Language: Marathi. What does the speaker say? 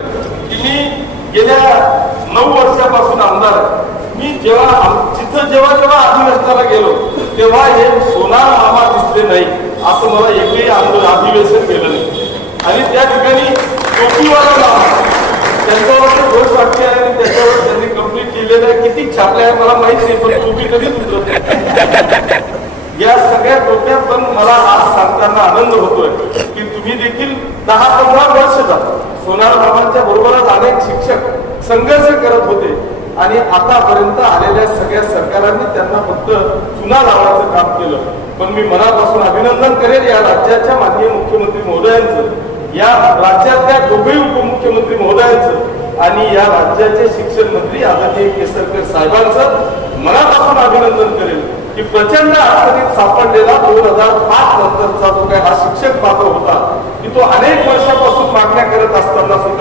की मी गेल्या 9 वर्षापासून आमदार मी जेव्हा अधिवेशनाला गेलो तेव्हा हे सोनार मामा दिसले नाही असं मला एकही अधिवेशन केलं नाही. आणि त्या ठिकाणी टोपीवाला मामा त्यांच्यावर दोष वाक्य आहे आणि त्याच्यावर त्यांनी कंप्लीट केलेलं आहे. किती छापले आहे मला माहित नाही, पण टोपी कधीच उतरत नाही. या सगळ्या टोप्यात पण मला आज सांगताना आनंद होतोय की तुम्ही देखील 10-15 वर्ष सोनार मामांच्या बरोबरच अनेक शिक्षक संघर्ष करत होते आणि आतापर्यंत आलेल्या सगळ्या सरकारांनी त्यांना फक्त चुना लावण्याचं काम केलं. पण मी मनापासून अभिनंदन करेल या राज्याच्या माननीय मुख्यमंत्री महोदयांचं, या राज्यातल्या दोघेही उपमुख्यमंत्री महोदयांचं आणि या राज्याचे शिक्षण मंत्री आदरणीय केसरकर साहेबांचं मनापासून अभिनंदन करेल की प्रचंड अडचणीत सापडलेला 2005 नंतरचा जो काही हा शिक्षक पात्र होता की तो अनेक वर्षापासून मागण्या करत असताना सुद्धा